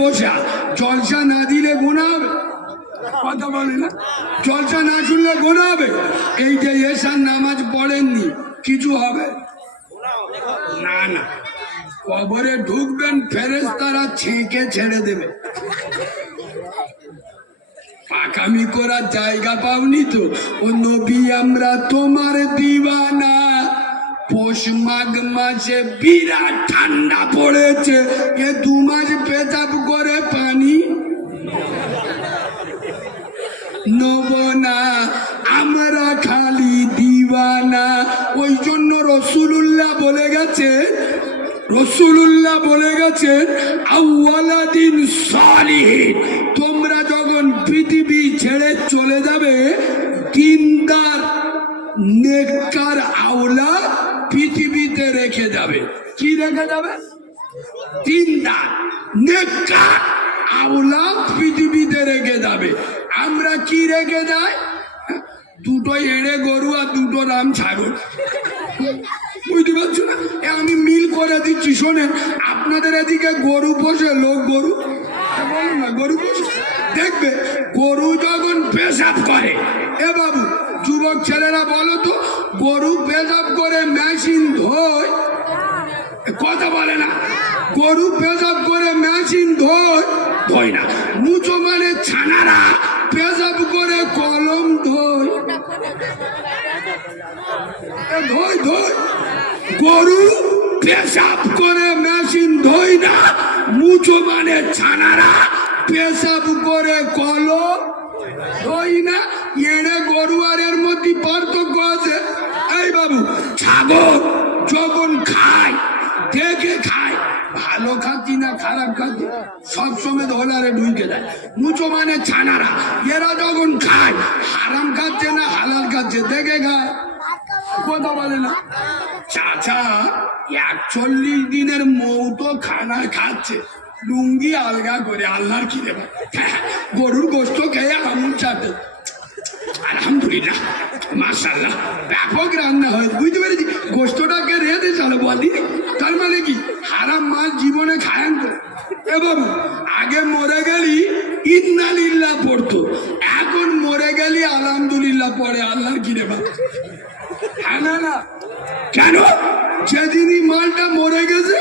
বসা জলসা না দিলে গুনাহ হবে? কথা বলে না, জলসা না শুনলে গুনাহ হবে? এই যে এশার নামাজ পড়েননি, কিছু হবে না? না, কবরে ঢুকবেন, ফেরেশতারা ছেঁকে ছেড়ে দেবে। পাকামি করার জায়গা পাওনি তো? ও নবী আমরা তোমার দিওয়ানা, পৌষ মাঘ মাসে বিরাট ঠান্ডা পড়েছে, এ 2 মাস পেচাব করে পানি নেব না, আমরা খালি দিওয়ানা। ওই জন্য রাসূলুল্লাহ বলে গেছেন আউয়ালাদিন সালিহিন, তোমরা যখন পৃথিবী ছেড়ে চলে যাবে, দিনদার নেককার আওলাদ পৃথিবীতে রেখে যাবে। কি রেখে যাবে? দিনদার নেককার আওলাদ পৃথিবীতে রেখে যাবে। আমরা কি রেখে যাই? 2টো এড়ে গরু আর 2টো রাম ছাগল। বুঝতে পারছো না? আমি মিল করে দিচ্ছি, শোনেন। আপনাদের এদিকে গরু পোষে লোক, গরু বলুন না, গরু পোষে। দেখবে গরু যখন পেশাব করে, এ বাবু যুবক ছেলেরা বলো তো, গরু পেশাব করে মেশিন ধোয়? কথা বলে না। গরু পেশাব করে মেশিন ধোয় না। মুসলমানের ছানারা পেশাব করে কলম ধোয়। গরু পেশাব করে মেশিন ধোয় না, মুসলমানের ছানারা পেশাব করে কলম ধোয় না। এড়ে গরু আর এর মধ্যে পার্থক্য আছে। এই বাবু, ছাগল যখন খায় দেখে খায়, ভালো খাচ্ছি না খারাপ খাচ্ছি সবসময় ধোলারে ঢুকে যায়। মুসলমানের ছানারা এরা যখন খায়, হারাম খাচ্ছে না হালাল খাচ্ছে দেখে খায়। কথা বলে না। চাচা 41 দিনের মৌত খানা খাচ্ছে, লুঙ্গি আলগা করে। আল্লাহর কি দেবে? গরুর গোস্ত খেয়ে আমুল চাটে, আলহামদুলিল্লাহ মাশাআল্লাহ ব্যাপক রান্না হয়। বুঝতে পেরেছি, গোস্তটাকে রেঁধে চালো বলি। তার মানে কি হারাম মাছ জীবনে খায়ান তো? এ বাবু, আগে মরে গেলি ইন্না লিল্লাহ পড়তো, এখন মরে গেলি আলহামদুলিল্লাহ পড়ে। আল্লাহর কি রে বাবা? হ্যাঁ না কেন? যেদিনই মালটা মরে গেছে,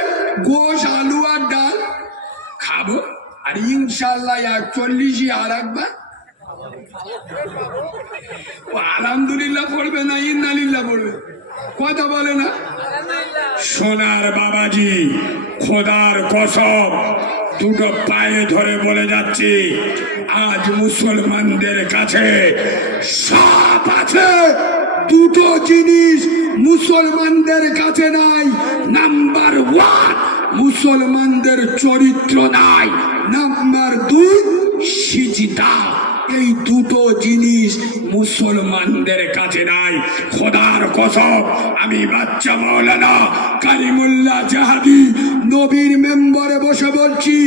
গোশ আলু আর ডাল খাবো, আর ইনশাল্লাহ 41 আর একবার আলহামদুলিল্লাহ পড়বে না ইন্নালিল্লাহ পড়বে। কথা বলে না। সোনার বাবাজি, খোদার কসম 2টো পায়ে ধরে বলে যাচ্ছি, আজ মুসলমানদের কাছে সব আছে, 2টো জিনিস মুসলমানদের কাছে নাই। নাম্বার 1, মুসলমানদের চরিত্র নাই। নাম্বার 2, সিজদা। এই 2টো জিনিস মুসলমানদের কাছে নাই। খোদার কসম, আমি বাচ্চা মাওলানা কালিমুল্লাহ জাহাদি নবীর মেম্বারে বসে বলছি,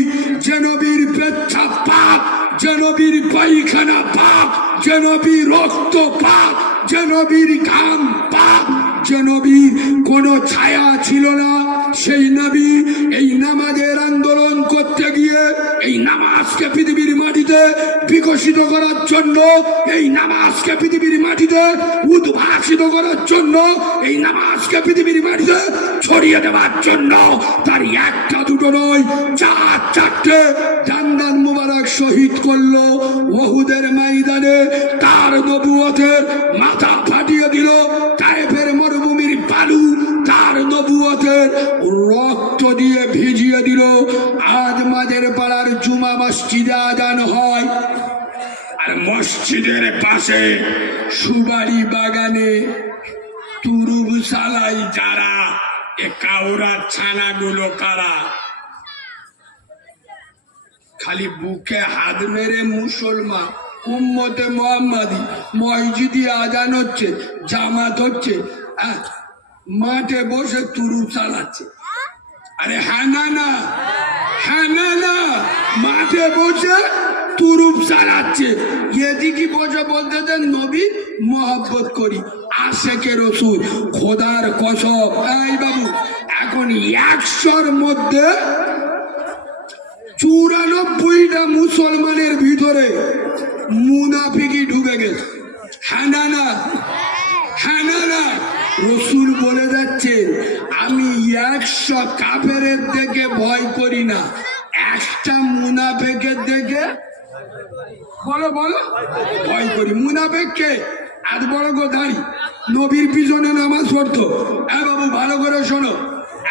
যে নবীর পেচ্ছাপ পাক, যে নবীর পায়খানা পাক, যে নবীর রক্ত পাক, যে নবীর ঘাম পাক, যে নবীর কোনো ছায়া ছিল না, সেই নবী এই নামাজের আন্দোলন করতে গিয়ে, এই নামাজকে পৃথিবীর মাটিতে বিকশিত করার জন্য, এই নামাজকে পৃথিবীর মাটিতে উদ্ভাসিত করার জন্য, এই নামাজকে পৃথিবীর মাটিতে ছড়িয়ে দেওয়ার জন্য তার 1টা 2টো নয়, 4-4টে জান্নাত মুবারক শহীদ করলো ওহুদের ময়দানে। তার নবুয়তের মাথা ফাটিয়ে দিল তায়েফের মরুভূমির বালু, তার নবুয়তের রক্ত দিয়ে ভিজিয়ে দিল। আজ মাঝের পাড়ার জুমা মসজিদে আজান হয়, আর মসজিদের পাশে সুবারি বাগানে তুরুব সালাই যারা, এ কাউরা ছানাগুলো কারা? খালি বুকে হাত মেরে মুসলমান উম্মতে মুহাম্মাদি মসজিদে আজান হচ্ছে, জামাত হচ্ছে, মাঠে বসে তুরুব চালাচ্ছে। আরে হ্যাঁ না, হ্যাঁ না, মাঠে বসে তুরুব চালাচ্ছে। এদিকে বসে বলতে দেন নবী মহব্বত করি, আশেকে রসুল। খোদার কসম, এই বাবু এখন 100-র মধ্যে 94টা মুসলমানের ভিতরে মুনাফিকি ঢুকে গেছে। হ্যাঁ না না, হ্যাঁ না না, রসুল বলে যাচ্ছেন আমি 100 কাফেরের দেখে ভয় করি না, একটা মুনাফেকের দেখে বলো বলো ভয় করি। মুনাফেককে এত বড় গো দাঁড়ি, নবীর পিছনে নামাজ পড়তো। বাবু ভালো করে শোনো,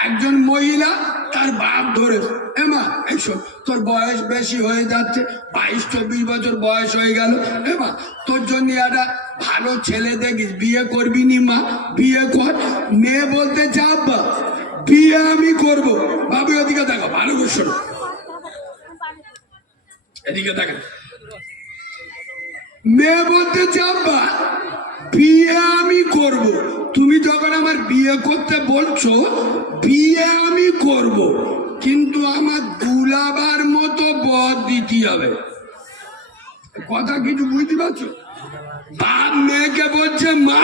একজন মহিলা তার বাপ ধরে, এমা এইসব তোর বয়স বেশি হয়ে যাচ্ছে, 22-24 বছর বয়স হয়ে গেল, এমা তোর জন্য একটা ভালো ছেলে দেখিস, বিয়ে করবি নি মা, বিয়ে কর। মেয়ে বলতে চাপবা বিয়ে আমি করব। বাবু এদিকে দেখো, ভালো করে শোনো, এদিকে দেখো। মেয়ে বলতে চাপবা বিয়ে আমি করব। তুমি যখন আমার বিয়ে করতে বলছো, বিয়ে আমি করব, কিন্তু আমার দুলাবার মতো বর দিতে হবে। কথা কিছু বুঝতে পারছো? বাপ মেয়েকে বলছে মা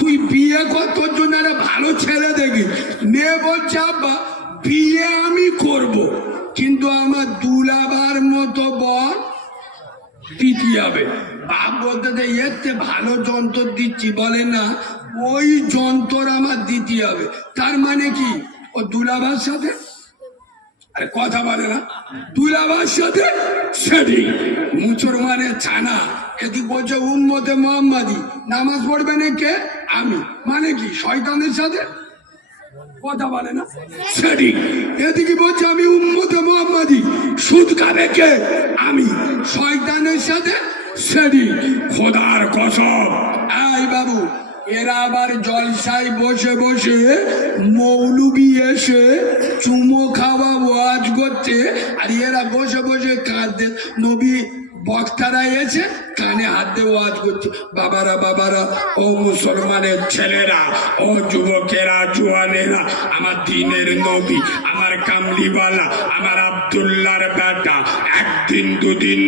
তুই বিয়ে কর, তোর জন্য একটা ভালো ছেলে দেখি। মেয়ে বলছে আব্বা বিয়ে আমি করব, কিন্তু আমার দুলাবার মতো বর দিতে হবে। বাপ বলতে যে এর চেয়ে ভালো যন্ত্র দিচ্ছি, বলে না ওই যন্ত্র আমার দিতে হবে। তার মানে কি ও দুলাবার সাথে, আরে কথা বলে না, দুলাবার সাথে সেটি মুসলমানের ছানা। এদিক বলছে উম্মতে মোহাম্মদী, নামাজ পড়বে না কে? আমি, মানে কি শয়তানের সাথে, কথা বলে না সেটি। এদিকে বলছে আমি উম্মতে মোহাম্মদী, সুদ খাবে কে? আমি, শয়তানের সাথে সেটি। খোদার কসম, এই বাবু এরা আবার জলসায় বসে বসে মৌলবি এসে চুমো খাওয়া ওয়াজ করছে, আর এরা বসে বসে কাঁদছে। নবী বক্তারা এসে কানে হাত দিয়ে ওয়াজ করছে। বাবারা বাবারা, ও মুসলমানের ছেলেরা, ও যুবকেরা, জোয়ানেরা, আমার দিনের নবী, আমার কামলিওয়ালা, আমার আব্দুল্লাহর বেটা একদিন দুদিন